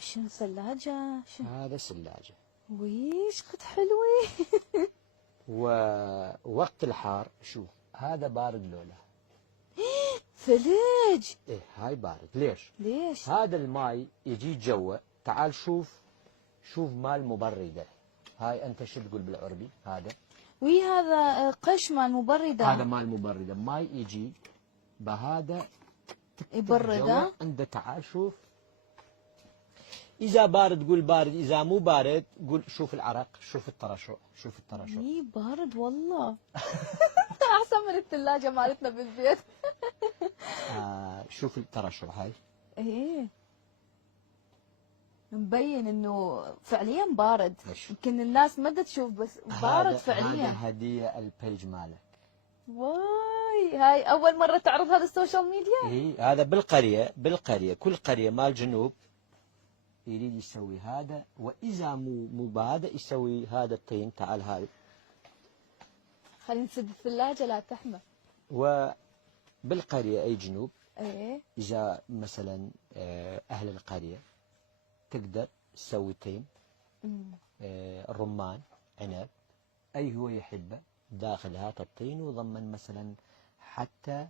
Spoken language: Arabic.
شنو ثلاجة؟ هذا ثلاجة. ويش قد حلوة. ووقت الحار شوف هذا بارد لولا. ثلج. ايه هاي بارد. ليش؟ ليش؟ هذا الماي يجي جوا. تعال شوف مال مبردة. هاي انت شو تقول بالعربي هذا؟ وي هذا قش مال مبردة. هذا مال مبردة. ماي يجي بهذا يبردة. عنده. تعال شوف، إذا بارد قول بارد، إذا مو بارد قول شوف العرق، شوف الترشح، شوف الترشح. اي بارد والله. احسن من الثلاجة مالتنا بالبيت. شوف الترشح هاي. ايه مبين انه فعليا بارد. يمكن الناس ما تشوف بس بارد فعليا. هذا هدية البيج مالك. واي هاي اول مرة تعرض هذا السوشيال ميديا؟ ايه هذا بالقرية كل قرية مال جنوب يريد يسوي هذا، واذا مو بهذا يسوي هذا الطين. تعال هاي خلينا نسد الثلاجة لا تحمى. وبالقرية اي جنوب ايه اذا مثلا اهل القرية تقدر تسوي طين رمان عنب اي هو يحبه داخل هذا الطين، وضمن مثلا حتى